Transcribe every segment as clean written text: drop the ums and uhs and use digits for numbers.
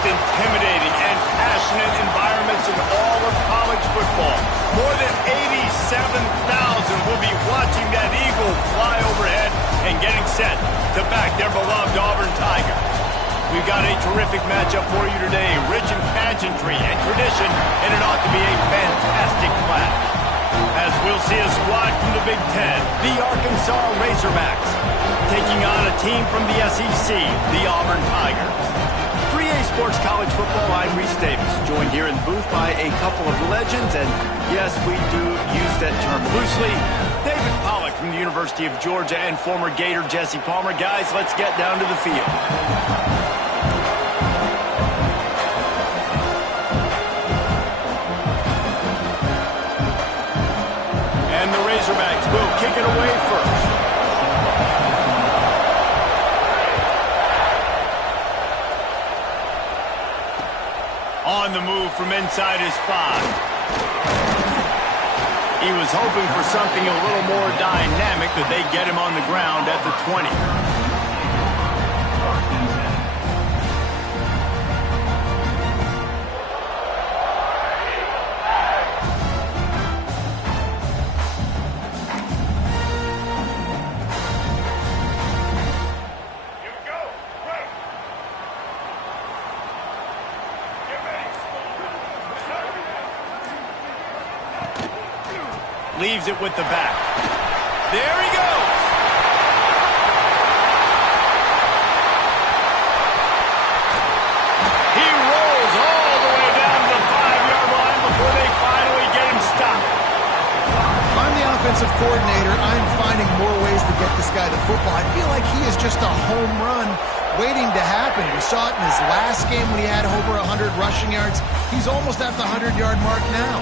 most intimidating and passionate environments in all of college football. More than 87,000 will be watching that eagle fly overhead and getting set to back their beloved Auburn Tigers. We've got a terrific matchup for you today, rich in pageantry and tradition, and it ought to be a fantastic clash. As we'll see a squad from the Big Ten, the Arkansas Razorbacks, taking on a team from the SEC, the Auburn Tigers. 3A Sports College Football, I'm Reese Davis, joined here in the booth by a couple of legends, and yes, we do use that term loosely. David Pollack from the University of Georgia and former Gator Jesse Palmer. Guys, let's get down to the field. And the Razorbacks will kick it away first. On the move from inside his 5. He was hoping for something a little more dynamic, but they get him on the ground at the 20. Leaves it with the back. There he goes. He rolls all the way down to the 5-yard line before they finally get him stopped. I'm the offensive coordinator. I'm finding more ways to get this guy the football. I feel like he is just a home run waiting to happen. We saw it in his last game when he had over 100 rushing yards. He's almost at the 100-yard mark now.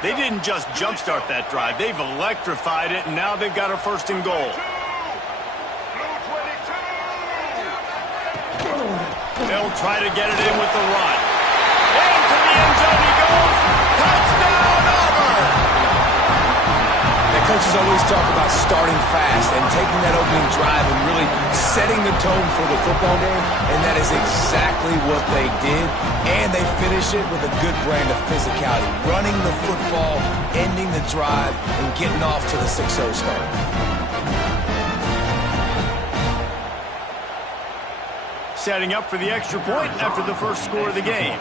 They didn't just jumpstart that drive. They've electrified it, and now they've got a first and goal. They'll try to get it in with the run. Into the end zone he goes. Touchdown, Auburn! The coaches always talk about starting fast and taking that opening drive and really setting the tone for the football game, and that is exactly what they did, and they finish it with a good brand of physicality, running the football, ending the drive, and getting off to the 6-0 start. Setting up for the extra point after the first score of the game.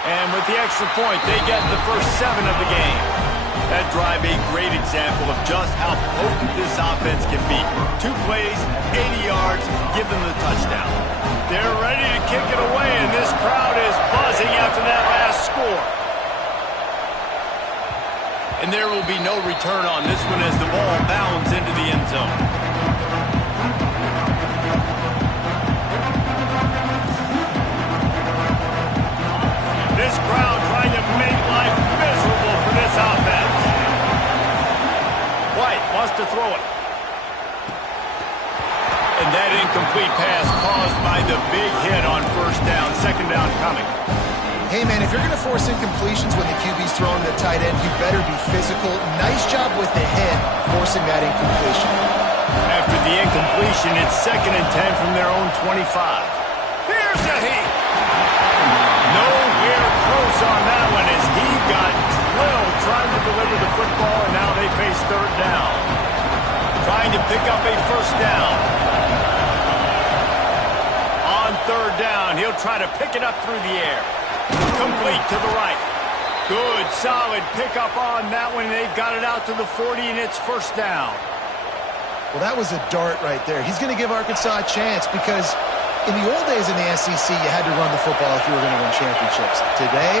And with the extra point, they get the first 7 of the game. That drive a great example of just how potent this offense can be. 2 plays, 80 yards, give them the touchdown. They're ready to kick it away, and this crowd is buzzing after that last score. And there will be no return on this one as the ball bounds into the end zone. This crowd trying to make life miserable for this offense. White wants to throw it. And that incomplete pass caused by the big hit on first down. Second down coming. Hey, man, if you're going to force incompletions when the QB's throwing the tight end, you better be physical. Nice job with the hit, forcing that incompletion. After the incompletion, it's 2nd and 10 from their own 25. Here's a heat. Nowhere close on that one as he got drilled trying to deliver the football, and now they face 3rd down. Trying to pick up a first down. On 3rd down, he'll try to pick it up through the air. Complete to the right. Good, solid pickup on that one. They've got it out to the 40, and it's first down. Well, that was a dart right there. He's going to give Arkansas a chance because in the old days in the SEC, you had to run the football if you were going to win championships. Today,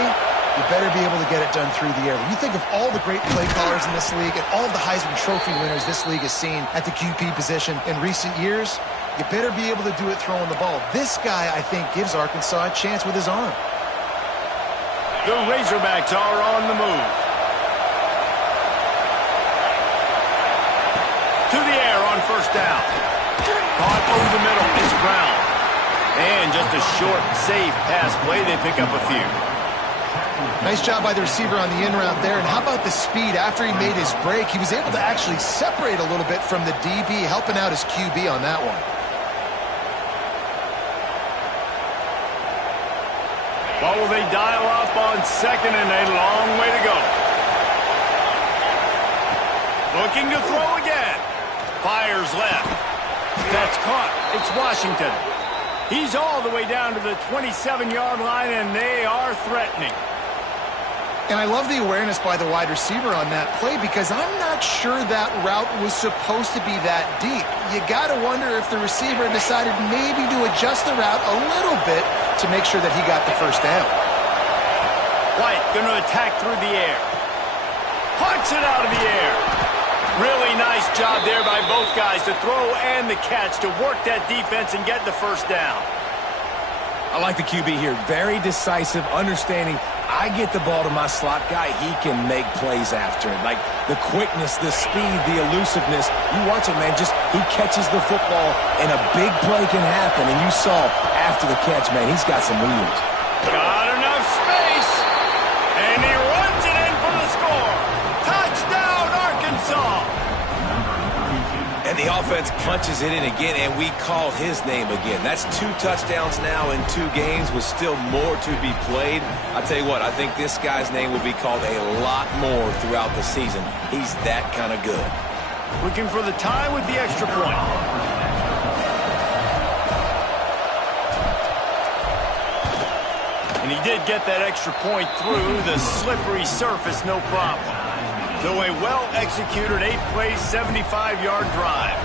you better be able to get it done through the air. When you think of all the great play callers in this league and all of the Heisman Trophy winners this league has seen at the QB position in recent years, you better be able to do it throwing the ball. This guy, I think, gives Arkansas a chance with his arm. The Razorbacks are on the move. To the air on first down. Caught over the middle. It's Brown. And just a short, safe pass play. They pick up a few. Nice job by the receiver on the in route there. And how about the speed after he made his break? He was able to actually separate a little bit from the DB, helping out his QB on that one. What will they dial up on second and a long way to go? Looking to throw again. Fires left. That's caught. It's Washington. He's all the way down to the 27-yard line, and they are threatening. And I love the awareness by the wide receiver on that play because I'm not sure that route was supposed to be that deep. You got to wonder if the receiver decided maybe to adjust the route a little bit to make sure that he got the first down. White going to attack through the air. Punts it out of the air. Really nice job there by both guys to throw and the catch to work that defense and get the first down. I like the QB here. Very decisive, understanding I get the ball to my slot guy, he can make plays after it. Like the quickness, the speed, the elusiveness. You watch it, man, just he catches the football and a big play can happen. And you saw after the catch, man, he's got some wheels. Got enough space. And he runs it in for the score. Touchdown, Arkansas. And the offense punches it in again, and we call his name again. That's 2 touchdowns now in 2 games with still more to be played. I tell you what, I think this guy's name will be called a lot more throughout the season. He's that kind of good. Looking for the tie with the extra point. And he did get that extra point through the slippery surface, no problem. So a well-executed 8-play, 75-yard drive.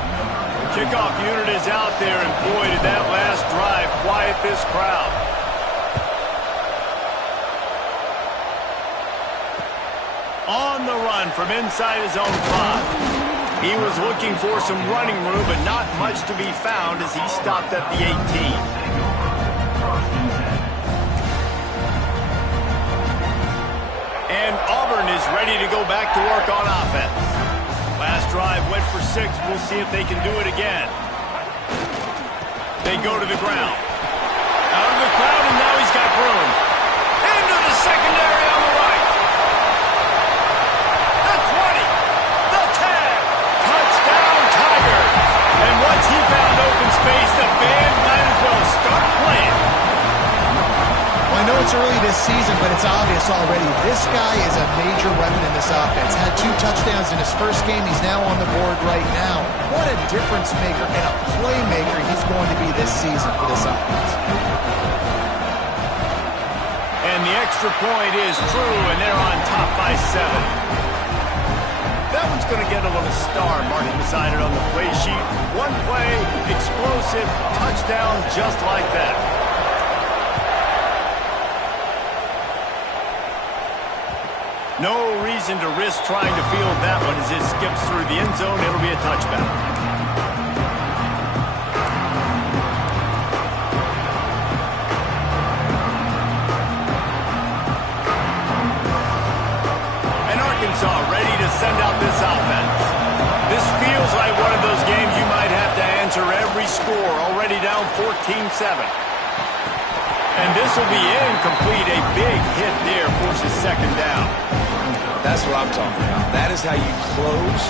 The kickoff unit is out there, and boy, did that last drive quiet this crowd. On the run from inside his own 5. He was looking for some running room, but not much to be found as he stopped at the 18. And Auburn is ready to go back to work on offense. Last drive went for 6. We'll see if they can do it again. They go to the ground. Out of the crowd, and now he's got room. Into the secondary on the right. The 20. The 10. Touchdown, Tigers. And once he found open space, the band might as well start playing. I know it's early this season, but it's obvious already. This guy is a major weapon in this offense. Had 2 touchdowns in his first game. He's now on the board right now. What a difference maker and a playmaker he's going to be this season for this offense. And the extra point is true, and they're on top by 7. That one's going to get a little star marked beside it on the play sheet. One play, explosive, touchdown just like that. No reason to risk trying to field that one as it skips through the end zone. It'll be a touchback. And Arkansas ready to send out this offense. This feels like one of those games you might have to answer every score. Already down 14-7. And this will be incomplete. A big hit there forces second down. That's what I'm talking about. That is how you close.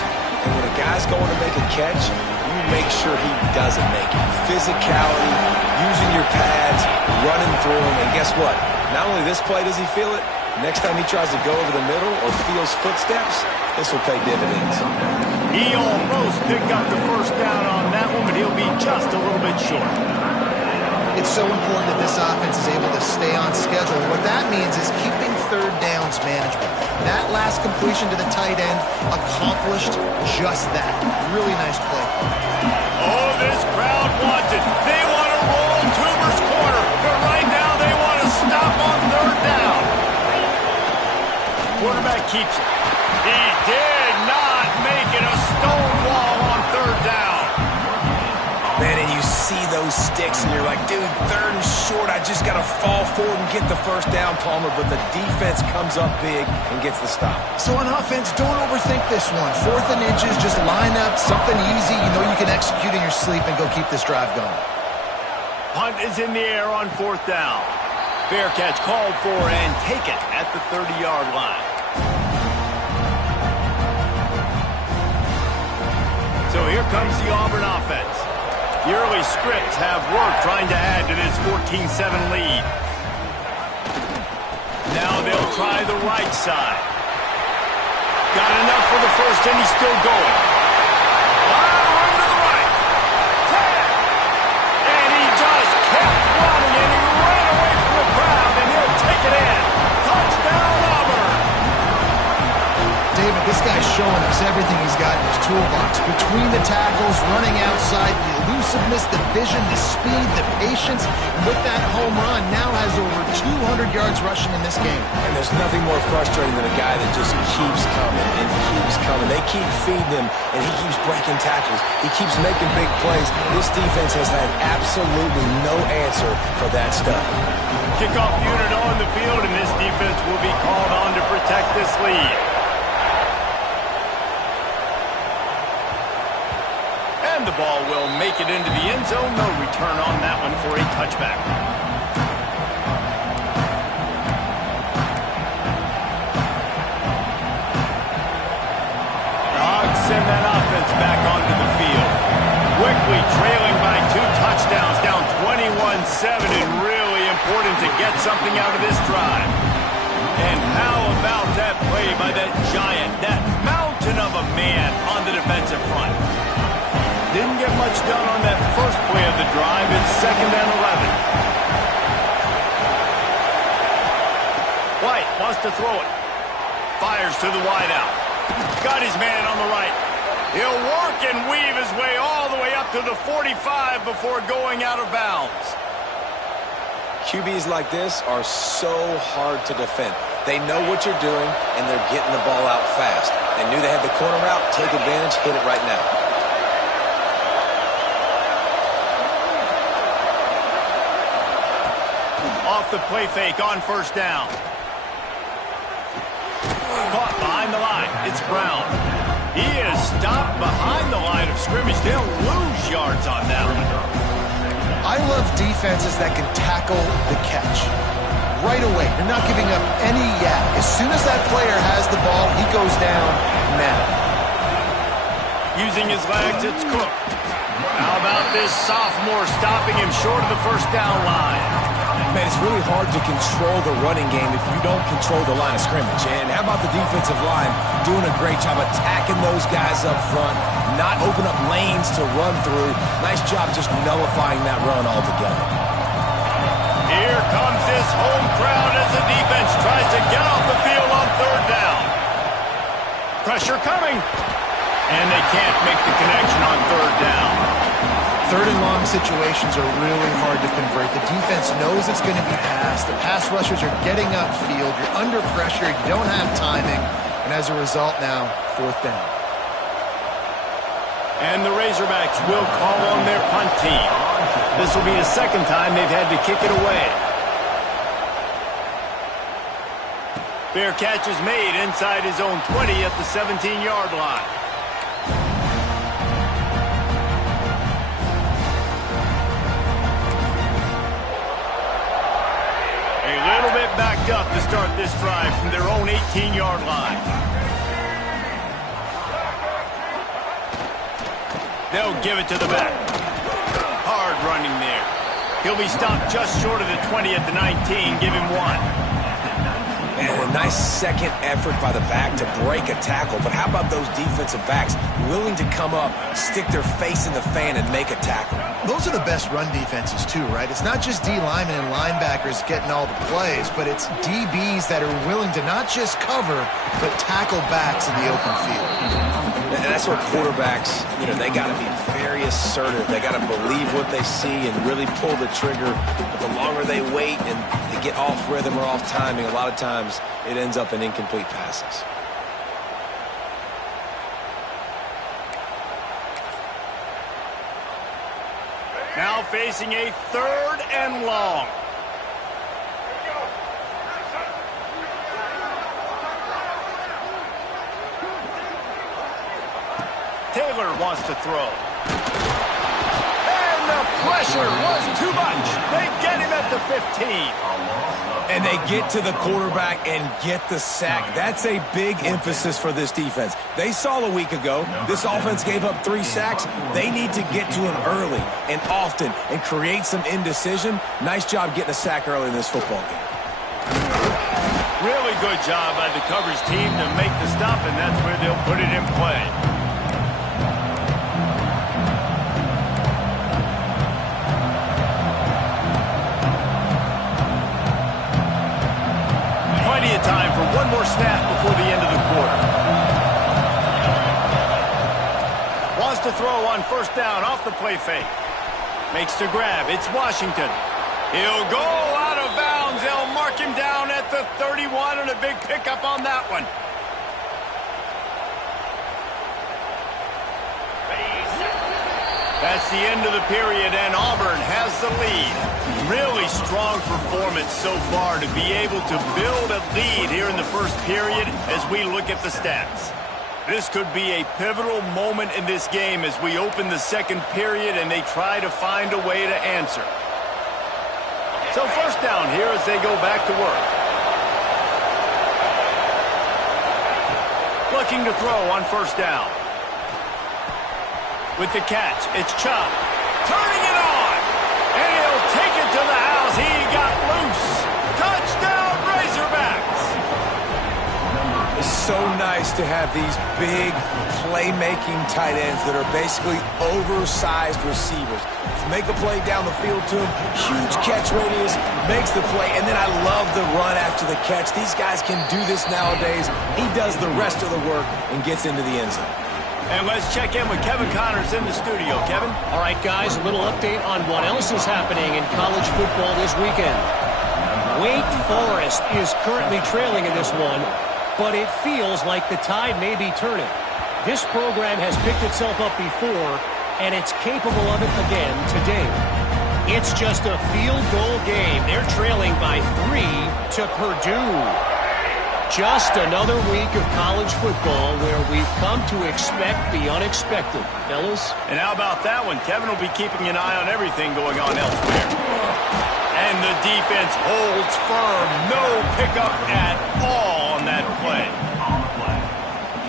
And when a guy's going to make a catch, you make sure he doesn't make it. Physicality, using your pads, running through him. And guess what? Not only this play does he feel it, next time he tries to go over the middle or feels footsteps, this will pay dividends. He almost picked up the first down on that one, but he'll be just a little bit short. It's so important that this offense is able to stay on schedule. What that means is keeping third downs manageable. That last completion to the tight end accomplished just that. Really nice play. Oh, this crowd wants it. They want to roll Toomer's corner, but right now they want to stop on third down. Quarterback keeps it. He did not make it a stonewall on third down. Man, and you see those sticks, and you're like, dude, 3rd and short. I just got to fall forward and get the first down, Palmer. But the defense comes up big and gets the stop. So on offense, don't overthink this one. 4th and inches, just line up, something easy. You know you can execute in your sleep and go keep this drive going. Punt is in the air on 4th down. Fair catch called for and taken at the 30-yard line. So here comes the Auburn offense. The early scripts have worked trying to add to this 14-7 lead. Now they'll try the right side. Got enough for the first, and he's still going. Run to the right. 10. And he just kept running, and he ran away from the crowd, and he'll take it in. Touchdown, Auburn. David, this guy's showing us everything he's got in his toolbox. Between the tackles, running outside, the elusiveness, the vision, the speed, the patience. And with that home run, now has over 200 yards rushing in this game. And there's nothing more frustrating than a guy that just keeps coming and keeps coming. They keep feeding him, and he keeps breaking tackles. He keeps making big plays. This defense has had absolutely no answer for that stuff. Kickoff unit on the field, and this defense will be called on to protect this lead. And the ball will make it into the end zone. No return on that one for a touchback. Dogs send that offense back onto the field. Quickly trailing by 2 touchdowns, down 21-7, and really important to get something out of this drive. And how about that play by that giant, that mountain of a man on the defensive front? Didn't get much done on that first play of the drive. It's 2nd and 11. White wants to throw it. Fires to the wideout. Got his man on the right. He'll work and weave his way all the way up to the 45 before going out of bounds. QBs like this are so hard to defend. They know what you're doing, and they're getting the ball out fast. They knew they had the corner route. Take advantage. Hit it right now. Off the play fake on first down. Caught behind the line. It's Brown. He is stopped behind the line of scrimmage. They'll lose yards on that one. I love defenses that can tackle the catch. Right away, they're not giving up any yak. As soon as that player has the ball, he goes down now. Using his legs, it's Cook. How about this sophomore stopping him short of the first down line? Man, it's really hard to control the running game if you don't control the line of scrimmage. And how about the defensive line doing a great job attacking those guys up front, not open up lanes to run through. Nice job just nullifying that run altogether. Here comes this home crowd as the defense tries to get off the field on 3rd down. Pressure coming. And they can't make the connection on 3rd down. 3rd and long situations are really hard to convert. The defense knows it's going to be passed. The pass rushers are getting upfield. You're under pressure. You don't have timing. And as a result now, 4th down. And the Razorbacks will call on their punt team. This will be the 2nd time they've had to kick it away. Fair catch is made inside his own 20 at the 17-yard line. Backed up to start this drive from their own 18-yard line. They'll give it to the back. Hard running there. He'll be stopped just short of the 20 at the 19. Give him 1. And a nice second effort by the back to break a tackle. But how about those defensive backs willing to come up, stick their face in the fan, and make a tackle? Those are the best run defenses, too, right? It's not just D linemen and linebackers getting all the plays, but it's DBs that are willing to not just cover, but tackle backs in the open field. And that's where quarterbacks, they got to be very assertive. They got to believe what they see and really pull the trigger. But the longer they wait and they get off rhythm or off timing, a lot of times it ends up in incomplete passes. Now facing a 3rd and long. Taylor wants to throw. And The pressure was too much. They get him at the 15. And they get to the quarterback and get the sack. That's a big emphasis for this defense. They saw a week ago, this offense gave up 3 sacks. They need to get to him early and often and create some indecision. Nice job getting a sack early in this football game. Really good job by the coverage team to make the stop, and that's where they'll put it in play. Plenty of time for one more snap before the end of the quarter. Wants to throw on first down off the play fake. Makes the grab. It's Washington. He'll go out of bounds. They'll mark him down at the 31, and a big pickup on that one. That's the end of the period, and Auburn has the lead. Really strong performance so far to be able to build a lead here in the first period as we look at the stats. This could be a pivotal moment in this game as we open the second period and they try to find a way to answer. So first down here as they go back to work. Looking to throw on first down. With the catch, it's Chubb. Turning it on. And he'll take it to the house. He got loose. Touchdown, Razorbacks. It's so nice to have these big playmaking tight ends that are basically oversized receivers. Make a play down the field to him. Huge catch radius. Makes the play. And then I love the run after the catch. These guys can do this nowadays. He does the rest of the work and gets into the end zone. And let's check in with Kevin Connors in the studio. Kevin? All right, guys, a little update on what else is happening in college football this weekend. Wake Forest is currently trailing in this one, but it feels like the tide may be turning. This program has picked itself up before, and it's capable of it again today. It's just a field goal game. They're trailing by 3 to Purdue. Just another week of college football where we've come to expect the unexpected, fellas. And how about that one? Kevin will be keeping an eye on everything going on elsewhere. And the defense holds firm. No pickup at all on that play.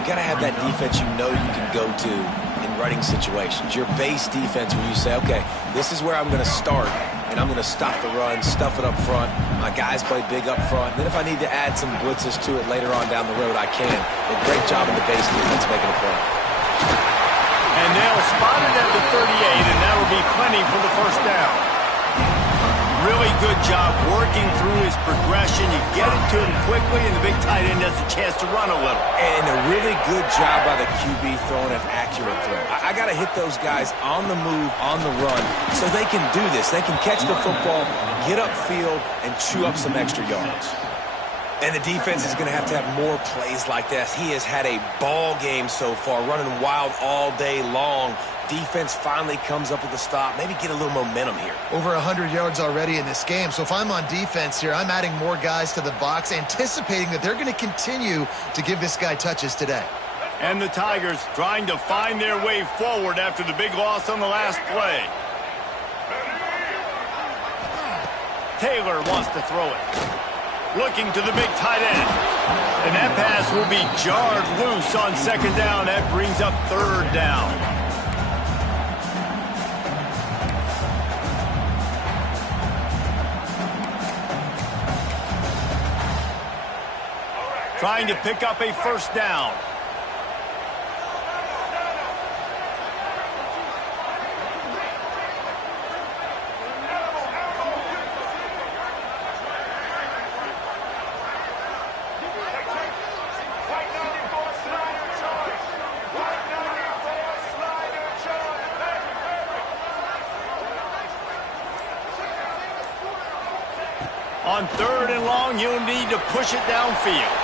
You got to have that defense you know you can go to in running situations. Your base defense where you say, okay, this is where I'm going to start. And I'm going to stop the run, stuff it up front. My guys play big up front. And then if I need to add some blitzes to it later on down the road, I can. A great job in the base defense making a play. And they'll spot it at the 38, and that will be plenty for the first down. Really good job working through his progression. You get it to him quickly, and the big tight end has a chance to run a little. And a really good job by the QB throwing an accurate throw. I got to hit those guys on the move, on the run, so they can do this. They can catch the football, get upfield, and chew up some extra yards. And the defense is going to have more plays like this. He has had a ball game so far, running wild all day long. Defense finally comes up with a stop. Maybe get a little momentum here. Over 100 yards already in this game. So if I'm on defense here, I'm adding more guys to the box, anticipating that they're going to continue to give this guy touches today. And the Tigers trying to find their way forward after the big loss on the last play. Taylor wants to throw it. Looking to the big tight end. And that pass will be jarred loose on second down. That brings up third down. Trying to pick up a first down. On third and long, you'll need to push it downfield.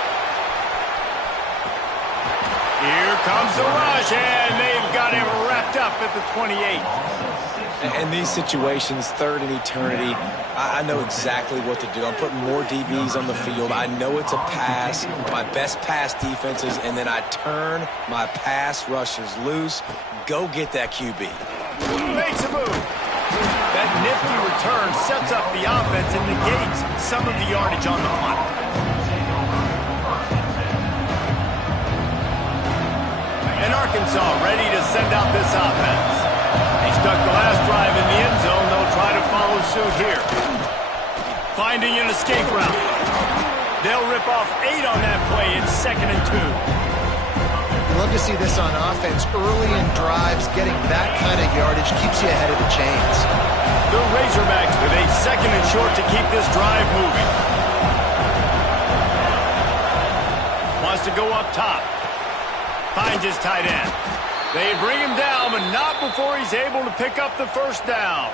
Here comes the rush, and they've got him wrapped up at the 28. In these situations, third and eternity, I know exactly what to do. I'm putting more DBs on the field. I know it's a pass, my best pass defenses, and then I turn my pass rushers loose. Go get that QB. Makes a move. That nifty return sets up the offense and negates some of the yardage on the punt. And Arkansas ready to send out this offense. They stuck the last drive in the end zone. They'll try to follow suit here. Finding an escape route. They'll rip off 8 on that play. It's 2nd and 2. You love to see this on offense. Early in drives, getting that kind of yardage keeps you ahead of the chains. The Razorbacks with a 2nd and short to keep this drive moving. Wants to go up top. Finds his tight end. They bring him down, but not before he's able to pick up the first down.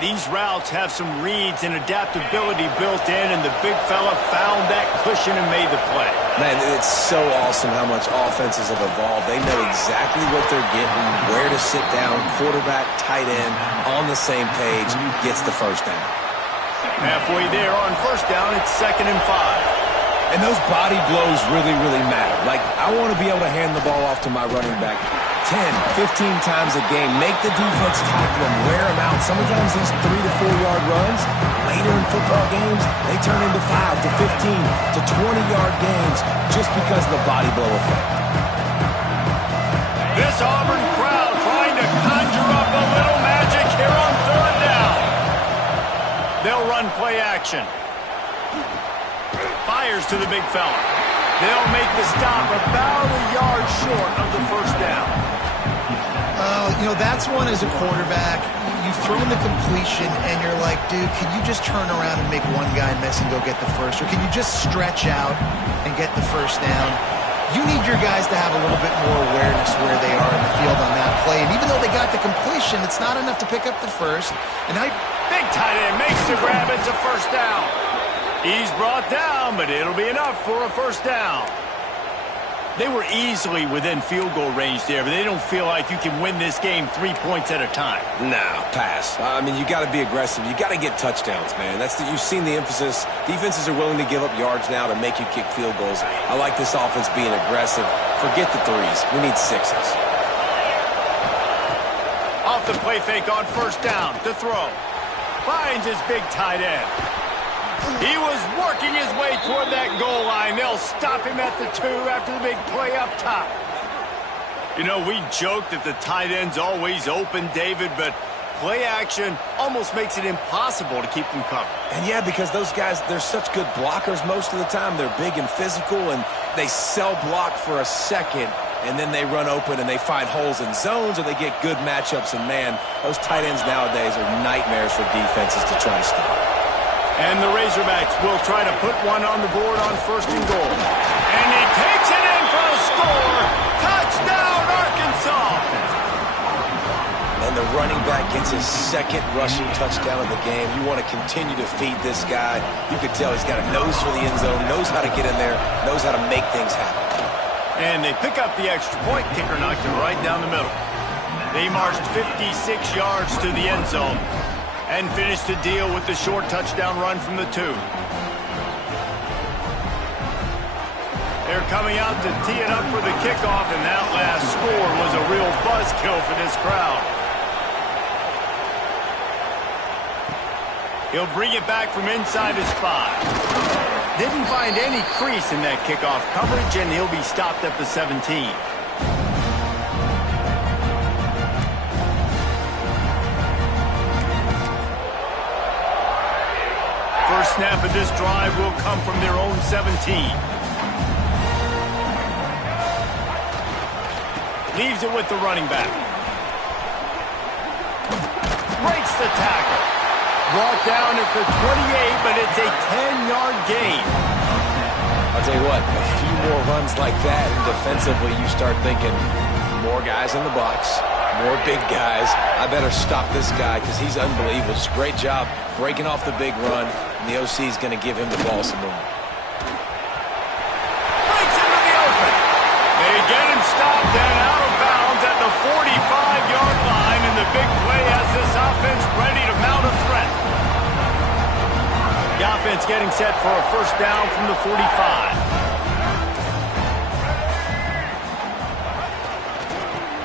These routes have some reads and adaptability built in, and the big fella found that cushion and made the play. Man, it's so awesome how much offenses have evolved. They know exactly what they're getting, where to sit down, quarterback, tight end, on the same page, gets the first down. Halfway there on first down, it's 2nd and 5. And those body blows really, really matter. Like, I want to be able to hand the ball off to my running back 10, 15 times a game. Make the defense tackle him, wear him out. Sometimes these 3 to 4 yard runs, later in football games, they turn into 5 to 15 to 20-yard games just because of the body blow effect. This Auburn crowd trying to conjure up a little magic here on 3rd down. They'll run play action. Fires to the big fella. They'll make the stop about a yard short of the first down. You know, that's one as a quarterback. You've thrown the completion, and you're like, dude, can you just turn around and make one guy miss and go get the first? Or can you just stretch out and get the first down? You need your guys to have a little bit more awareness where they are in the field on that play. And even though they got the completion, it's not enough to pick up the first. And big tight end makes the grab. It's a first down. He's brought down, but it'll be enough for a first down. They were easily within field goal range there, but they don't feel like you can win this game 3 points at a time. No, pass. I mean, you got to be aggressive. You got to get touchdowns, man. You've seen the emphasis. Defenses are willing to give up yards now to make you kick field goals. I like this offense being aggressive. Forget the 3s. We need 6s. Off the play fake on first down to throw. Finds his big tight end. He was working his way toward that goal line. They'll stop him at the 2 after the big play up top. You know, we joke that the tight end's always open, David, but play action almost makes it impossible to keep them covered. And yeah, because those guys, they're such good blockers most of the time. They're big and physical, and they sell block for a second, and then they run open and they find holes in zones, or they get good matchups. And man, those tight ends nowadays are nightmares for defenses to try to stop. And the Razorbacks will try to put one on the board on 1st and goal. And he takes it in for a score. Touchdown, Arkansas! And the running back gets his 2nd rushing touchdown of the game. You want to continue to feed this guy. You can tell he's got a nose for the end zone, knows how to get in there, knows how to make things happen. And they pick up the extra point. Kicker knocked it right down the middle. They marched 56 yards to the end zone and finished the deal with the short touchdown run from the 2. They're coming out to tee it up for the kickoff, and that last score was a real buzzkill for this crowd. He'll bring it back from inside his 5. Didn't find any crease in that kickoff coverage, and he'll be stopped at the 17. First snap of this drive will come from their own 17. Leaves it with the running back. Breaks the tackle. Brought down at the 28, but it's a 10-yard gain. I'll tell you what, a few more runs like that, and defensively you start thinking, more guys in the box, more big guys. I better stop this guy because he's unbelievable. It's a great job breaking off the big run, and the OC is going to give him the ball some more. Breaks into the open. They get him stopped and out of bounds at the 45-yard line, and the big play has this offense ready to mount a threat. The offense getting set for a first down from the 45.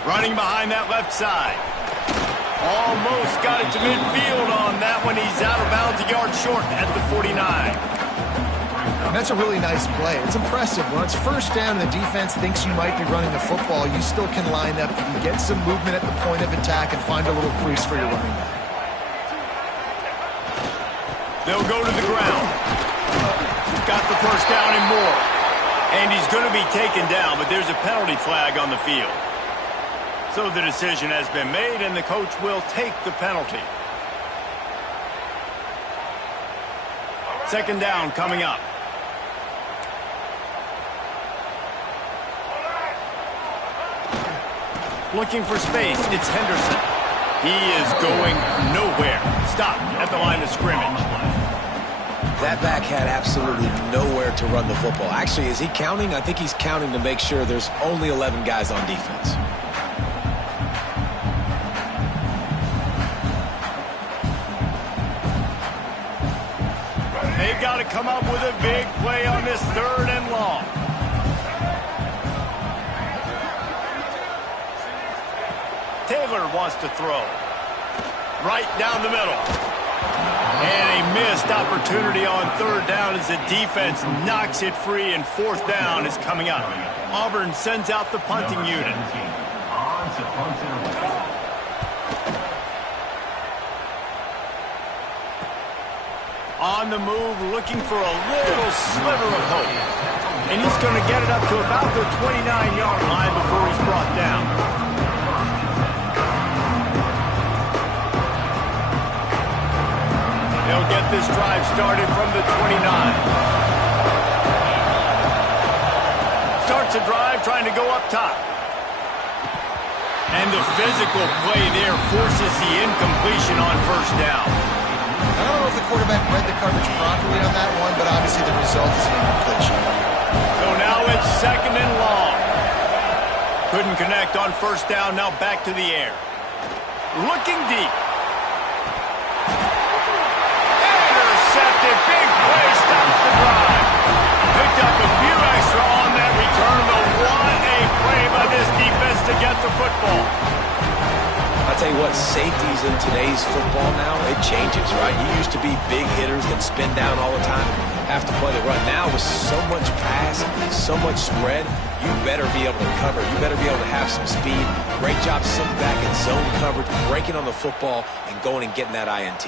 Running behind that left side. Almost got it to midfield on that one. He's out of bounds, a yard short at the 49. And that's a really nice play. It's impressive. When it's first down and the defense thinks you might be running the football, you still can line up. You can get some movement at the point of attack and find a little crease for your running back. They'll go to the ground. Got the first down and more. And he's going to be taken down, but there's a penalty flag on the field. So the decision has been made, and the coach will take the penalty. Second down coming up. Looking for space, it's Henderson. He is going nowhere. Stop at the line of scrimmage. That back had absolutely nowhere to run the football. Actually, is he counting? I think he's counting to make sure there's only 11 guys on defense. They've got to come up with a big play on this third and long. Taylor wants to throw. Right down the middle. And a missed opportunity on third down as the defense knocks it free, and fourth down is coming up. Auburn sends out the punting unit. On the move, looking for a little sliver of hope. And he's going to get it up to about the 29-yard line before he's brought down. They'll get this drive started from the 29. Starts a drive trying to go up top. And the physical play there forces the incompletion on first down. I don't know if the quarterback read the coverage properly on that one, but obviously the result is an incompletion. So now it's second and long. Couldn't connect on first down, now back to the air. Looking deep. Intercepted, big play, stops the drive. Picked up a few extra on that return, but what a play by this defense to get the football. I'll tell you what, safeties in today's football now, it changes, right? You used to be big hitters that spin down all the time, have to play the run. Now with so much pass, so much spread, you better be able to cover. You better be able to have some speed. Great job sitting back in zone coverage, breaking on the football, and going and getting that INT.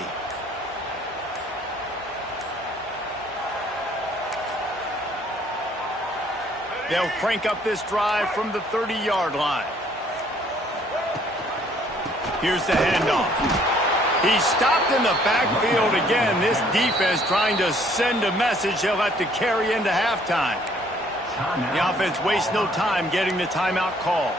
They'll crank up this drive from the 30-yard line. Here's the handoff. He's stopped in the backfield again. This defense trying to send a message they'll have to carry into halftime. The offense wastes no time getting the timeout call.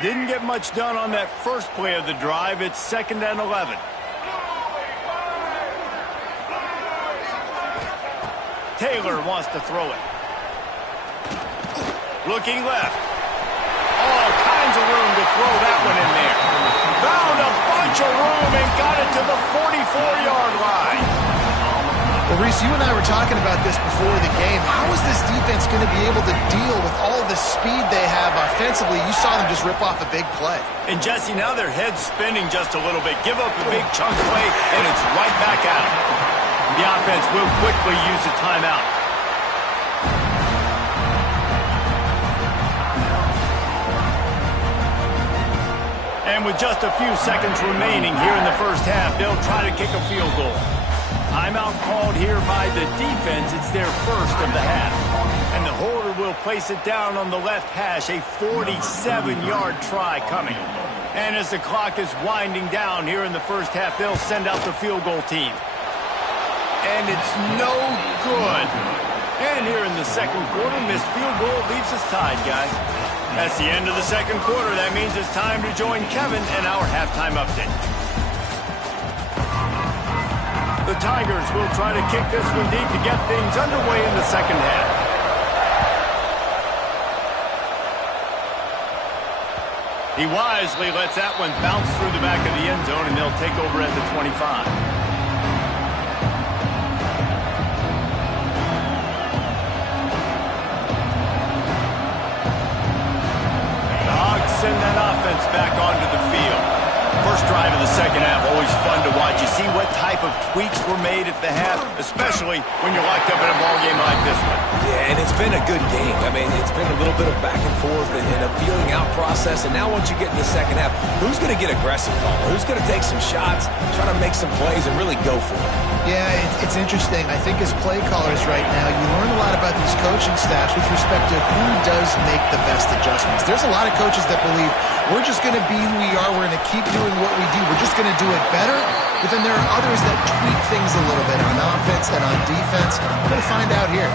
Didn't get much done on that first play of the drive. It's second and 11. Taylor wants to throw it. Looking left. All kinds of room to throw that one in there. Found a bunch of room and got it to the 44-yard line. Well, Reese, you and I were talking about this before the game. How is this defense going to be able to deal with all the speed they have offensively? You saw them just rip off a big play. And, Jesse, now their head's spinning just a little bit. Give up a big chunk play, and it's right back at them. The offense will quickly use a timeout. And with just a few seconds remaining here in the first half, they'll try to kick a field goal. Timeout called here by the defense. It's their first of the half. And the holder will place it down on the left hash. A 47-yard try coming. And as the clock is winding down here in the first half, they'll send out the field goal team. And it's no good. And here in the second quarter, missed field goal leaves us tied, guys. That's the end of the second quarter. That means it's time to join Kevin and our halftime update. The Tigers will try to kick this one deep to get things underway in the second half. He wisely lets that one bounce through the back of the end zone, and they'll take over at the 25. tweaks were made at the half, especially when you're locked up in a ball game like this one. Yeah, and it's been a good game. I mean, it's been a little bit of back and forth and a feeling out process. And now once you get in the second half, who's going to get aggressive, Paul? Who's going to take some shots, try to make some plays, and really go for it? Yeah, it's interesting. I think as play callers right now, you learn a lot about these coaching staffs with respect to who does make the best adjustments. There's a lot of coaches that believe we're just going to be who we are. We're going to keep doing what we do. We're just going to do it better. But then there are others that tweak things a little bit on offense and on defense. We're going to find out here.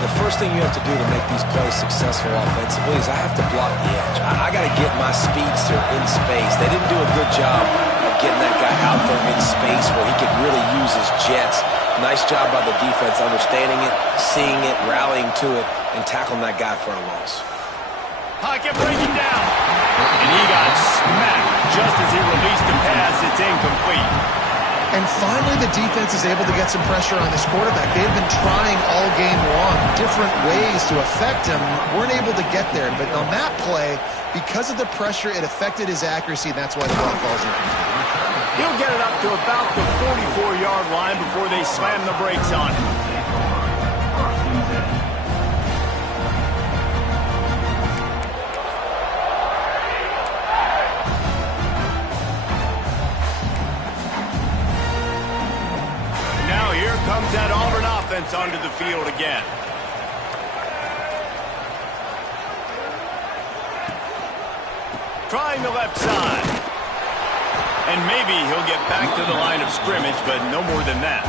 The first thing you have to do to make these plays successful offensively is I have to block the edge. I got to get my speedster in space. They didn't do a good job of getting that guy out there in space where he could really use his jets. Nice job by the defense understanding it, seeing it, rallying to it, and tackling that guy for a loss. Pocket breaking down. And he got smacked just as he released the pass. It's incomplete. And finally, the defense is able to get some pressure on this quarterback. They've been trying all game long different ways to affect him. Weren't able to get there. But on that play, because of the pressure, it affected his accuracy, and that's why the ball falls in. He'll get it up to about the 44-yard line before they slam the brakes on him. Comes that Auburn offense onto the field again. Trying the left side. And maybe he'll get back to the line of scrimmage, but no more than that.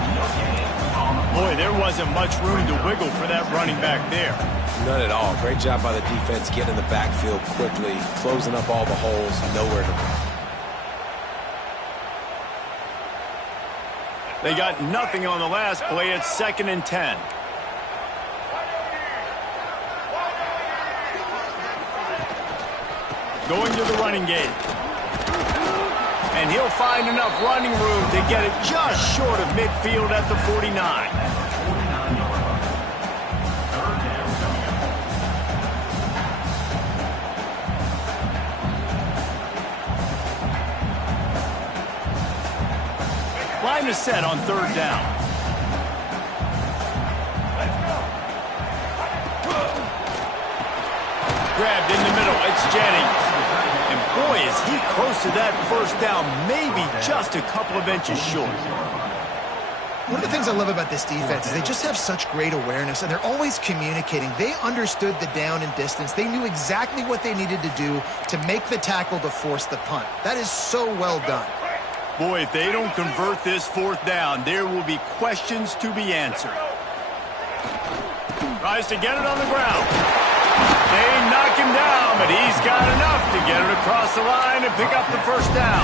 Boy, there wasn't much room to wiggle for that running back there. None at all. Great job by the defense getting in the backfield quickly, closing up all the holes, nowhere to run. They got nothing on the last play. It's 2nd and 10. Going to the running game. And he'll find enough running room to get it just short of midfield at the 49. Line is set on 3rd down. Grabbed in the middle. It's Jennings. And boy, is he close to that first down. Maybe just a couple of inches short. One of the things I love about this defense is they just have such great awareness, and they're always communicating. They understood the down and distance. They knew exactly what they needed to do to make the tackle to force the punt. That is so well done. Boy, if they don't convert this 4th down, there will be questions to be answered. Tries to get it on the ground. They knock him down, but he's got enough to get it across the line and pick up the first down.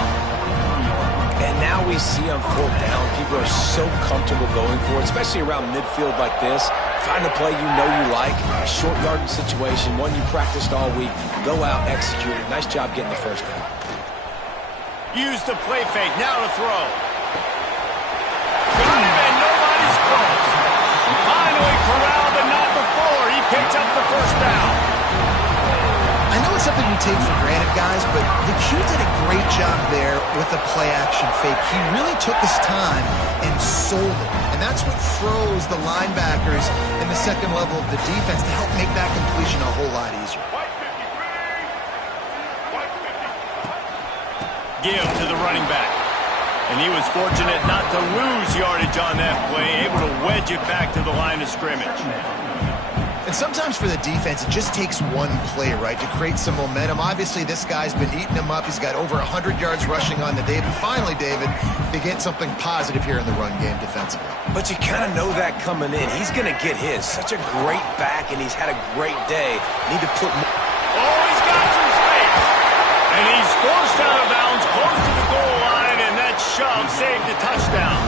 And now we see on 4th down, people are so comfortable going for it, especially around midfield like this. Find a play you know you like, a short yardage situation, one you practiced all week. Go out, execute it. Nice job getting the first down. Use the play fake, now to throw. Got him and nobody's close. Finally corralled, but not before. He picks up the first down. I know it's something we take for granted, guys, but the Q did a great job there with the play-action fake. He really took his time and sold it. And that's what froze the linebackers in the second level of the defense to help make that completion a whole lot easier. Give to the running back. And he was fortunate not to lose yardage on that play, able to wedge it back to the line of scrimmage. And sometimes for the defense, it just takes one play, right, to create some momentum. Obviously, this guy's been eating him up. He's got over 100 yards rushing on the day. But finally, David, they get something positive here in the run game defensively. But you kind of know that coming in. He's going to get his. Such a great back, and he's had a great day. Need to put more. Oh, he's got some space. And he's forced out of bounds close to the goal line, and that shove saved a touchdown.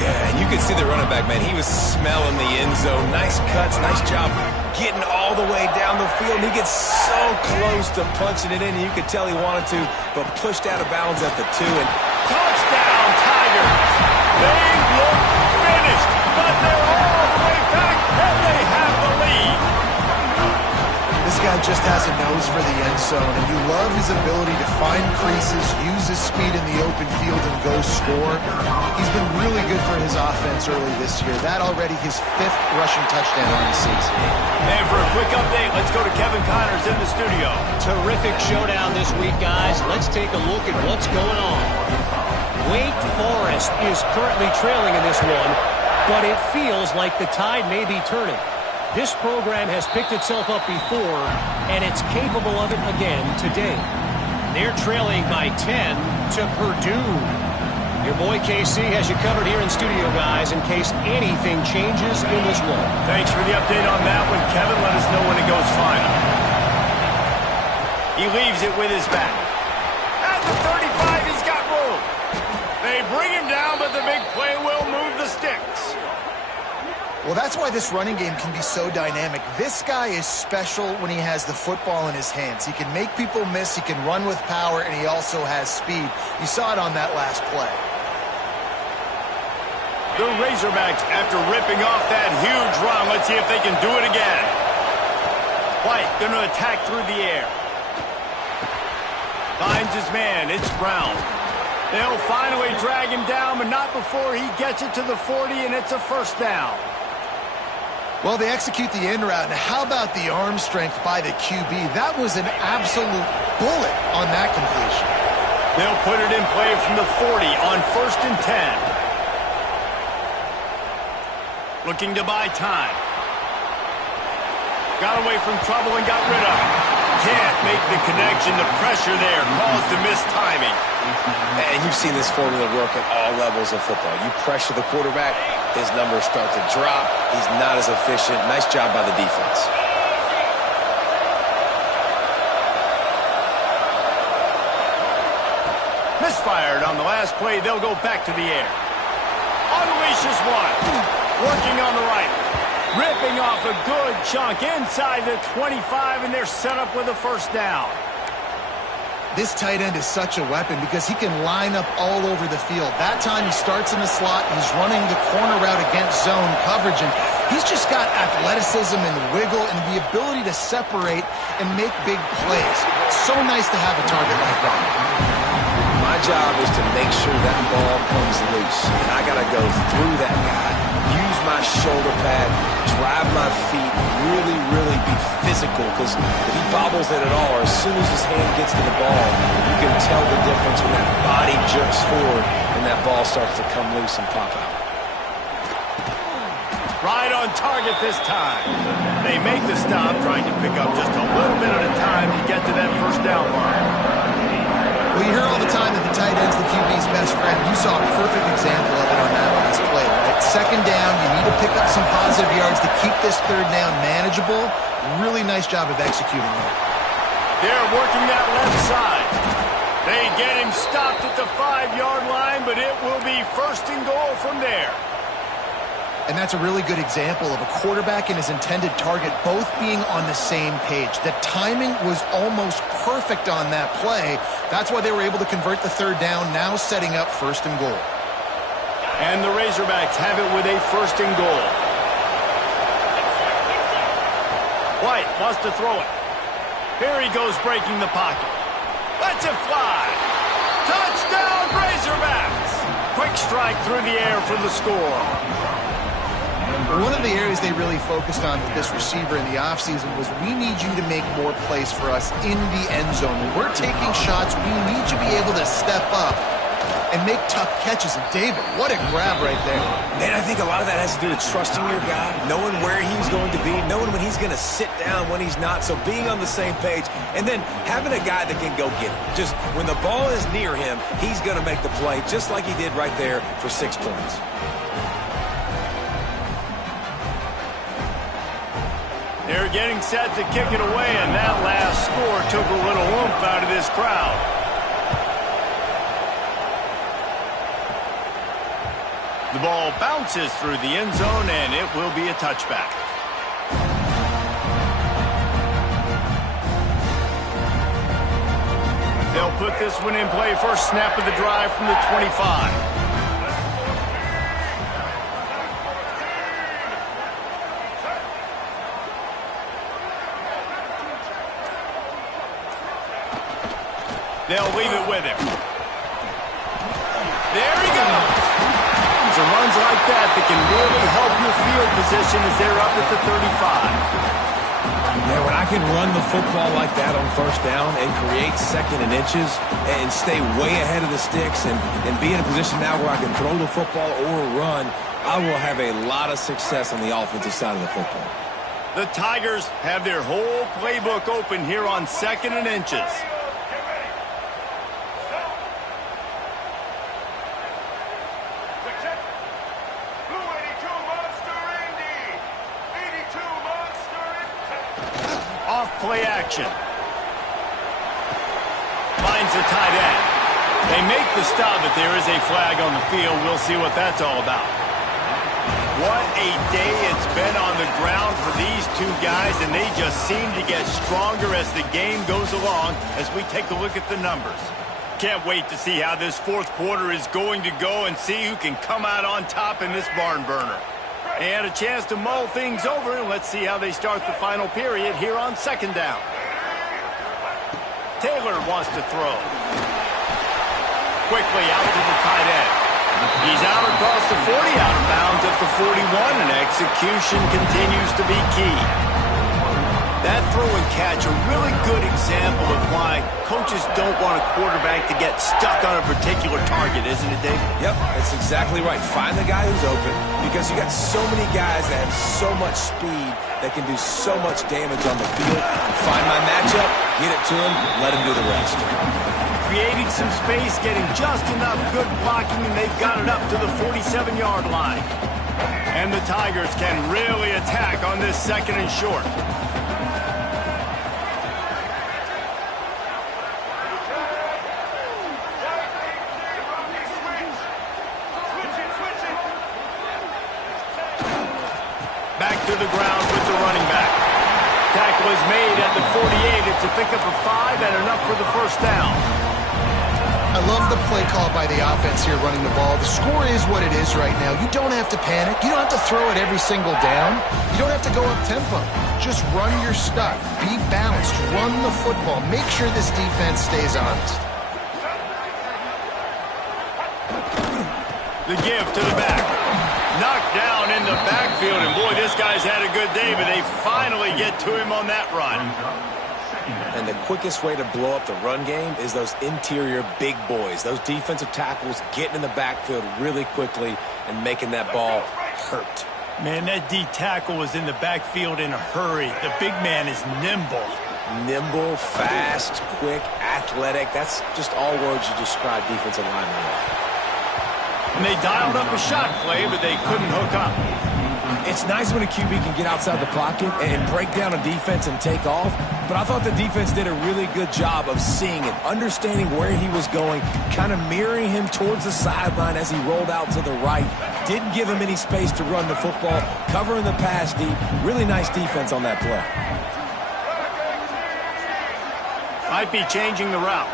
Yeah, and you can see the running back, man. He was smelling the end zone. Nice cuts, nice job getting all the way down the field. And he gets so close to punching it in, and you could tell he wanted to, but pushed out of bounds at the 2. And touchdown, Tigers. They look finished, but they're all the way back, and they have the lead. This guy just has a nose for the end zone, and you love his ability to find creases, use his speed in the open field, and go score. He's been really good for his offense early this year. That already his 5th rushing touchdown on the season. And for a quick update, let's go to Kevin Connors in the studio. Terrific showdown this week, guys. Let's take a look at what's going on. Wake Forest is currently trailing in this one, but it feels like the tide may be turning. This program has picked itself up before, and it's capable of it again today. They're trailing by 10 to Purdue. Your boy KC has you covered here in studio, guys, in case anything changes in this one. Thanks for the update on that one, Kevin. Let us know when it goes final. He leaves it with his back. At the 35, he's got room. They bring him down, but the big play will move the sticks. Well, that's why this running game can be so dynamic. This guy is special when he has the football in his hands. He can make people miss, he can run with power, and he also has speed. You saw it on that last play. The Razorbacks, after ripping off that huge run, let's see if they can do it again. White going to attack through the air. Finds his man. It's Brown. They'll finally drag him down, but not before he gets it to the 40, and it's a first down. Well, they execute the end route. Now, how about the arm strength by the QB? That was an absolute bullet on that completion. They'll put it in play from the 40 on 1st and 10. Looking to buy time. Got away from trouble and got rid of it. Can't make the connection. The pressure there caused the missed timing. And you've seen this formula work at all levels of football. You pressure the quarterback, his numbers start to drop. He's not as efficient. Nice job by the defense. Misfired on the last play. They'll go back to the air. Unleashes one. Working on the right. Ripping off a good chunk inside the 25, and they're set up with a first down. This tight end is such a weapon because he can line up all over the field. That time he starts in the slot, he's running the corner route against zone coverage, and he's just got athleticism and wiggle and the ability to separate and make big plays. So nice to have a target like that. My job is to make sure that ball comes loose, and I got to go through that guy, use my shoulder pad, drive my feet, really be physical, because if he bobbles it at all, or as soon as his hand gets to the ball, you can tell the difference when that body jerks forward and that ball starts to come loose and pop out. Right on target this time. They make the stop, trying to pick up just a little bit at a time to get to that first down line. Well, you hear all the time that the tight end's the QB's best friend. You saw a perfect example of it on that last play, right? Second down, you need to pick up some positive yards to keep this third down manageable. Really nice job of executing that. They're working that left side. They get him stopped at the 5-yard line, but it will be 1st and goal from there. And that's a really good example of a quarterback and his intended target both being on the same page. The timing was almost perfect on that play. That's why they were able to convert the third down, now setting up 1st and goal. And the Razorbacks have it with a 1st and goal. White wants to throw it. Here he goes breaking the pocket. Lets it fly. Touchdown, Razorbacks! Quick strike through the air for the score. One of the areas they really focused on with this receiver in the offseason was we need you to make more plays for us in the end zone. When we're taking shots, we need you to be able to step up and make tough catches. And David, what a grab right there. Man, I think a lot of that has to do with trusting your guy, knowing where he's going to be, knowing when he's going to sit down, when he's not. So being on the same page, and then having a guy that can go get it. Just when the ball is near him, he's going to make the play, just like he did right there for 6 points. They're getting set to kick it away, and that last score took a little oomph out of this crowd. The ball bounces through the end zone, and it will be a touchback. They'll put this one in play first snap of the drive from the 25. They'll leave it with him. There he goes. So runs like that can really help your field position as they're up at the 35. Yeah, when I can run the football like that on first down and create second and inches and stay way ahead of the sticks and be in a position now where I can throw the football or run, I will have a lot of success on the offensive side of the football. The Tigers have their whole playbook open here on second and inches. Play action. Finds the tight end. They make the stop, but there is a flag on the field. We'll see what that's all about. What a day it's been on the ground for these two guys, and they just seem to get stronger as the game goes along as we take a look at the numbers. Can't wait to see how this fourth quarter is going to go and see who can come out on top in this barn burner. And a chance to mull things over, and let's see how they start the final period here on second down. Taylor wants to throw. Quickly out to the tight end. He's out across the 40, out of bounds at the 41, and execution continues to be key. That throw and catch, a really good example of why coaches don't want a quarterback to get stuck on a particular target, isn't it, David? Yep, that's exactly right. Find the guy who's open, because you got so many guys that have so much speed that can do so much damage on the field. Find my matchup, get it to him, let him do the rest. Creating some space, getting just enough good blocking, and they've got it up to the 47-yard line. And the Tigers can really attack on this second and short. Back to the ground with the running back. Tackle is made at the 48. It's a pickup of 5 and enough for the first down. I love the play call by the offense here running the ball. The score is what it is right now. You don't have to panic. You don't have to throw it every single down. You don't have to go up tempo. Just run your stuff. Be balanced. Run the football. Make sure this defense stays honest. The give to the back. Knocked down in the backfield, and boy, this guy's had a good day, but they finally get to him on that run. And the quickest way to blow up the run game is those interior big boys, those defensive tackles getting in the backfield really quickly and making that ball hurt. Man, that D tackle was in the backfield in a hurry. The big man is nimble. Nimble, fast, quick, athletic. That's just all words you describe defensive linemen with. And they dialed up a shot play, but they couldn't hook up. It's nice when a QB can get outside the pocket and break down a defense and take off, but I thought the defense did a really good job of seeing it, understanding where he was going, kind of mirroring him towards the sideline as he rolled out to the right. Didn't give him any space to run the football, covering the pass deep. Really nice defense on that play. Might be changing the route.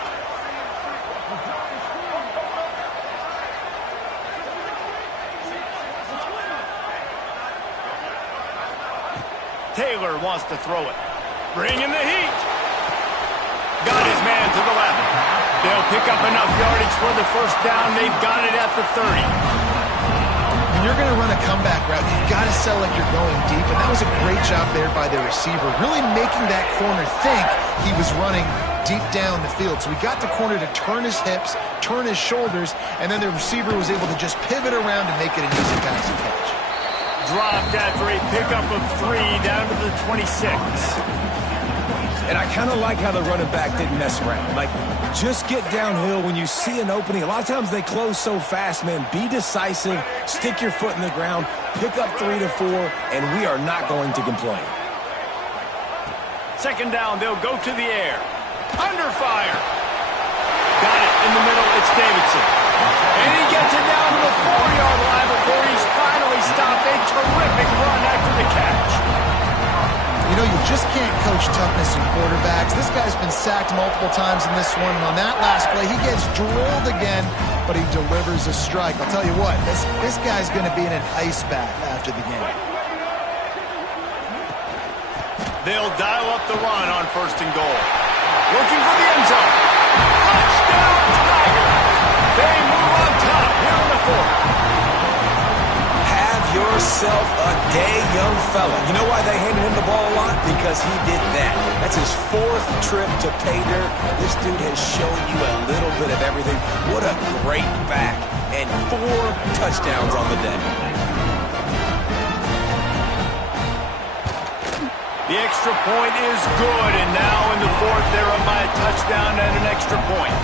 Taylor wants to throw it. Bring in the heat. Got his man to the left. They'll pick up enough yardage for the first down. They've got it at the 30. When you're going to run a comeback route, you've got to sell like you're going deep, and that was a great job there by the receiver, really making that corner think he was running deep down the field. So we got the corner to turn his hips, turn his shoulders, and then the receiver was able to just pivot around and make it an easy pass and catch. Dropped after a pickup of 3 down to the 26. And I kind of like how the running back didn't mess around. Like, just get downhill when you see an opening. A lot of times they close so fast, man. Be decisive, stick your foot in the ground, pick up 3 to 4, and we are not going to complain. Second down, they'll go to the air. Under fire. Got it in the middle, it's Davidson. And he gets it down to the 4-yard line before he's finally stopped. A terrific run after the catch. You know, you just can't coach toughness in quarterbacks. This guy's been sacked multiple times in this one, and on that last play, he gets drilled again, but he delivers a strike. I'll tell you what, this guy's going to be in an ice bath after the game. They'll dial up the run on 1st and goal. Looking for the end zone. yourself a day, young fella. You know why they handed him the ball a lot? Because he did that. That's his 4th trip to pay dirt. This dude has shown you a little bit of everything. What a great back. And 4 touchdowns on the day. The extra point is good, and now in the 4th, they're up by a touchdown and an extra point.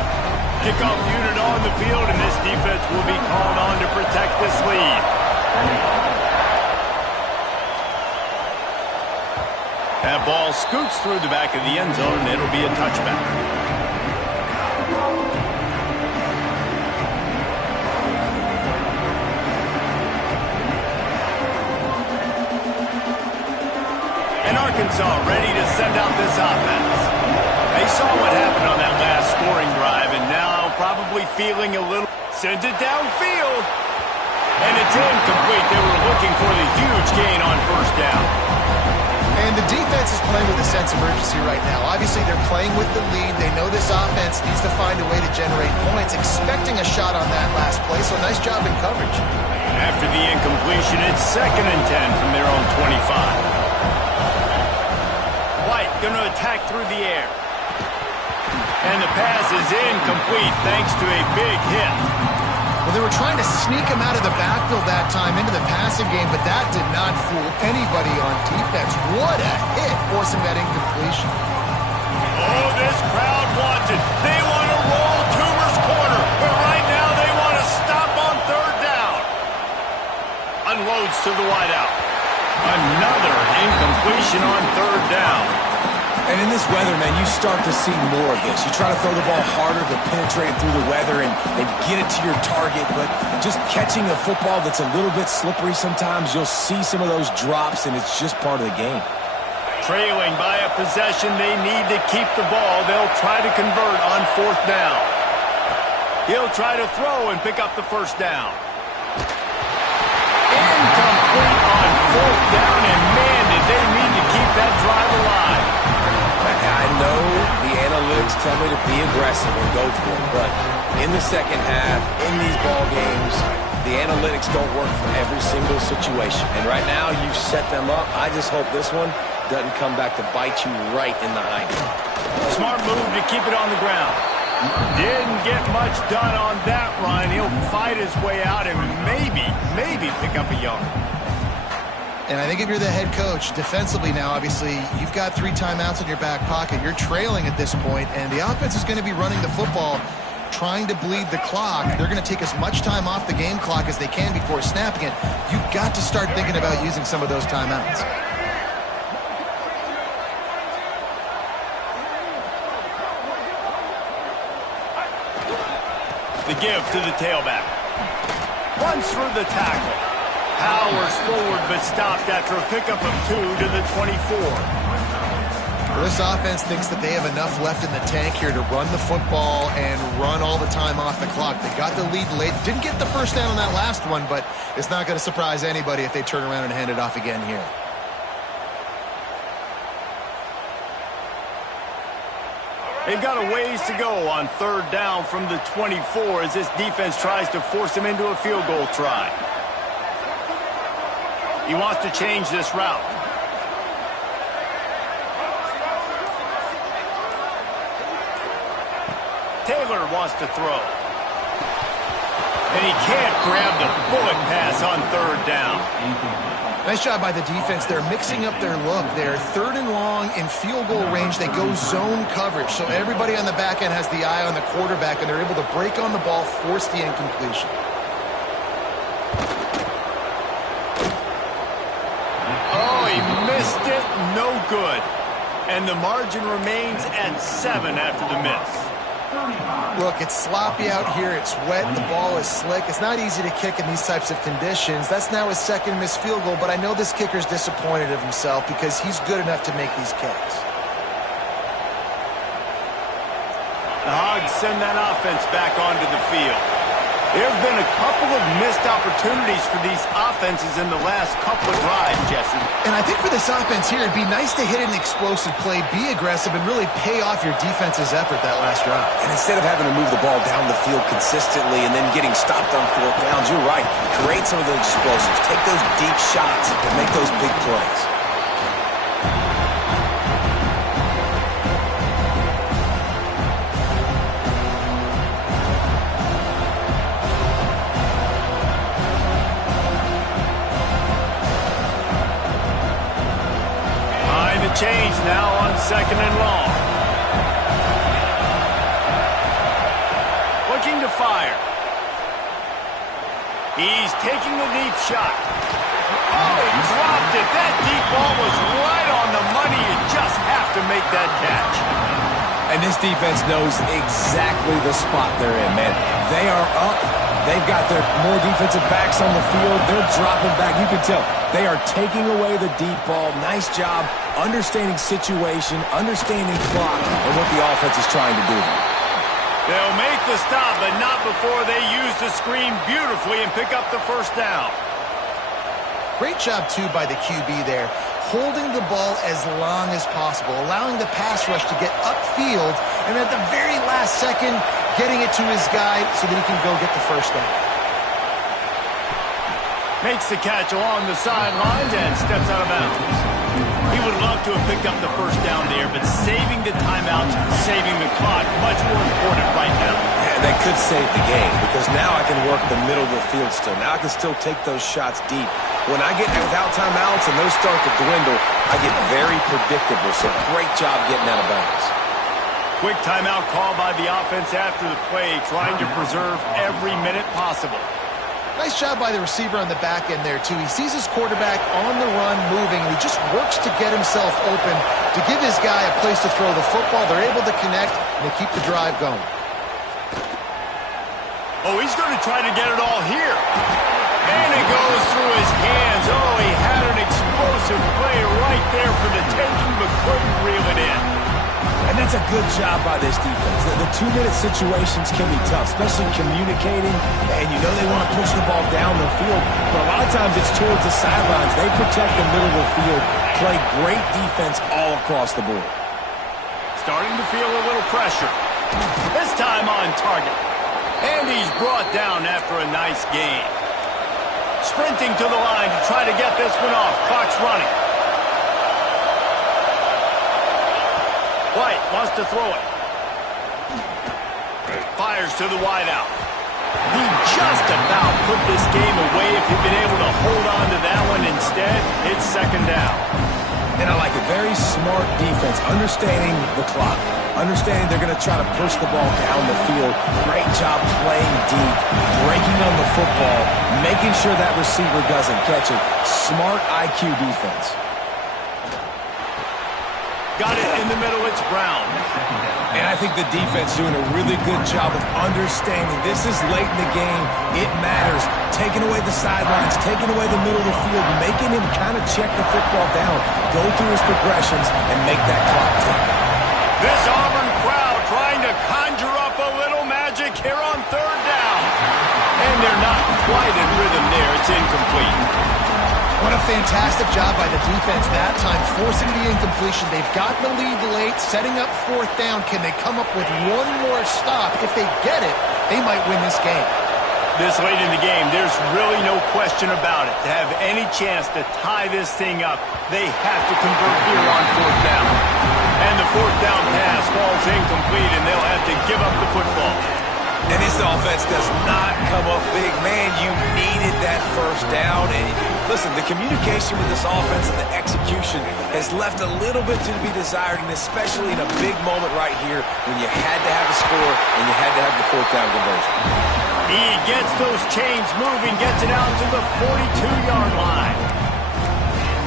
Kickoff unit on the field, and this defense will be called on to protect this lead. That ball scoots through the back of the end zone, and it'll be a touchback. And Arkansas ready to send out this offense. They saw what happened on that last scoring drive, and now probably feeling a little. Sends it downfield. And it's incomplete. They were looking for the huge gain on first down. And the defense is playing with a sense of urgency right now. Obviously, they're playing with the lead. They know this offense needs to find a way to generate points, expecting a shot on that last play, so nice job in coverage. After the incompletion, it's 2nd and 10 from their own 25. White going to attack through the air. And the pass is incomplete thanks to a big hit. Well, they were trying to sneak him out of the backfield that time into the passing game, but that did not fool anybody on defense. What a hit, forcing that incompletion. Oh, this crowd wants it. They want to roll Toomer's corner, but right now they want to stop on 3rd down. Unloads to the wideout. Another incompletion on 3rd down. And in this weather, man, you start to see more of this. You try to throw the ball harder to penetrate through the weather and get it to your target, but just catching a football that's a little bit slippery sometimes, you'll see some of those drops, and it's just part of the game. Trailing by a possession, they need to keep the ball. They'll try to convert on 4th down. He'll try to throw and pick up the 1st down. Incomplete on 4th down, and man, did they need to keep that drive alive. I know the analytics tell me to be aggressive and go for it, but in the second half, in these ball games, the analytics don't work for every single situation. And right now, you've set them up. I just hope this one doesn't come back to bite you right in the eye. Smart move to keep it on the ground. Didn't get much done on that run. He'll fight his way out and maybe pick up a yard. And I think if you're the head coach, defensively now, obviously, you've got 3 timeouts in your back pocket. You're trailing at this point, and the offense is going to be running the football, trying to bleed the clock. They're going to take as much time off the game clock as they can before snapping it. You've got to start thinking about using some of those timeouts. The give to the tailback. Runs through the tackle. Powers forward, but stopped after a pickup of 2 to the 24. Well, this offense thinks that they have enough left in the tank here to run the football and run all the time off the clock. They got the lead late. Didn't get the 1st down on that last one, but it's not going to surprise anybody if they turn around and hand it off again here. They've got a ways to go on 3rd down from the 24 as this defense tries to force them into a field goal try. He wants to change this route. Taylor wants to throw. And he can't grab the bullet pass on 3rd down. Nice job by the defense. They're mixing up their look. They're 3rd and long in field goal range. They go zone coverage. So everybody on the back end has the eye on the quarterback, and they're able to break on the ball, force the incompletion. Missed it, no good. And the margin remains at 7 after the miss. Look, it's sloppy out here. It's wet. The ball is slick. It's not easy to kick in these types of conditions. That's now his 2nd missed field goal, but I know this kicker's disappointed of himself because he's good enough to make these kicks. The Hogs send that offense back onto the field. There have been a couple of missed opportunities for these offenses in the last couple of drives, Jesse. And I think for this offense here, it'd be nice to hit an explosive play, be aggressive, and really pay off your defense's effort that last drive. And instead of having to move the ball down the field consistently and then getting stopped on fourth downs, you're right. Create some of those explosives. Take those deep shots and make those big plays. Change now on 2nd and long. Looking to fire. He's taking the deep shot. Oh, he dropped it. That deep ball was right on the money. You just have to make that catch. And this defense knows exactly the spot they're in, man. They are up. They've got their more defensive backs on the field. They're dropping back. You can tell they are taking away the deep ball. Nice job understanding situation, understanding clock, and what the offense is trying to do. They'll make the stop, but not before they use the screen beautifully and pick up the first down. Great job, too, by the QB there, holding the ball as long as possible, allowing the pass rush to get upfield, and at the very last second, getting it to his guy so that he can go get the first down. Makes the catch along the sidelines and steps out of bounds. He would love to have picked up the first down there, but saving the timeouts, saving the clock, much more important right now. Yeah, that could save the game because now I can work the middle of the field still. Now I can still take those shots deep. When I get without timeouts and those start to dwindle, I get very predictable. So great job getting out of bounds. Quick timeout call by the offense after the play, trying to preserve every minute possible. Nice job by the receiver on the back end there, too. He sees his quarterback on the run moving, and he just works to get himself open to give his guy a place to throw the football. They're able to connect, and they keep the drive going. Oh, he's going to try to get it all here. And it goes through his hands. Oh, he had an explosive play right there for the taking, but couldn't reel it in. And that's a good job by this defense. The 2-minute situations can be tough, especially communicating, and you know they want to push the ball down the field, but a lot of times it's towards the sidelines. They protect the middle of the field, play great defense all across the board. Starting to feel a little pressure. This time on target. And he's brought down after a nice gain. Sprinting to the line to try to get this one off. Clock's running. White wants to throw it. Fires to the wideout. He just about put this game away if he'd been able to hold on to that one. Instead, it's 2nd down. And I like a very smart defense, understanding the clock, understanding they're going to try to push the ball down the field. Great job playing deep, breaking on the football, making sure that receiver doesn't catch it. Smart IQ defense. Got it in the middle, it's Brown. And I think the defense doing a really good job of understanding this is late in the game. It matters. Taking away the sidelines, taking away the middle of the field, making him kind of check the football down, go through his progressions, and make that clock tick. This Auburn crowd trying to conjure up a little magic here on 3rd down. And they're not quite in rhythm there. It's incomplete. What a fantastic job by the defense that time, forcing the incompletion. They've got the lead late, setting up 4th down. Can they come up with one more stop? If they get it, they might win this game. This late in the game, there's really no question about it. To have any chance to tie this thing up, they have to convert here on 4th down. And the 4th down pass falls incomplete, and they'll have to give up the football. And this offense does not come up big. Man, you needed that first down. And listen, the communication with this offense and the execution has left a little bit to be desired, and especially in a big moment right here when you had to have a score and you had to have the 4th down conversion. He gets those chains moving, gets it out to the 42-yard line.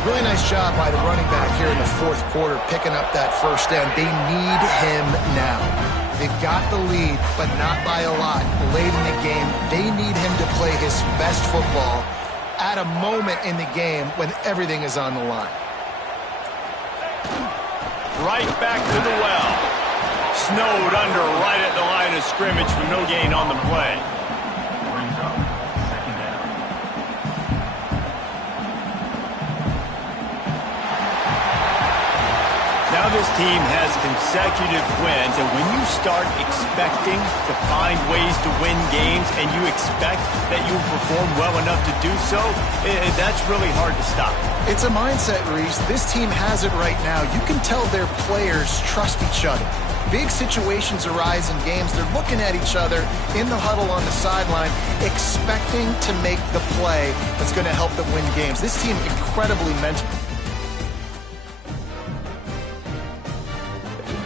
Really nice job by the running back here in the 4th quarter, picking up that first down. They need him now. They've got the lead, but not by a lot. Late in the game, they need him to play his best football at a moment in the game when everything is on the line. Right back to the well. Snowed under right at the line of scrimmage for no gain on the play. Now this team has consecutive wins, and when you start expecting to find ways to win games and you expect that you will perform well enough to do so, that's really hard to stop. It's a mindset, Reese. This team has it right now. You can tell their players trust each other. Big situations arise in games. They're looking at each other in the huddle on the sideline, expecting to make the play that's going to help them win games. This team incredibly mental.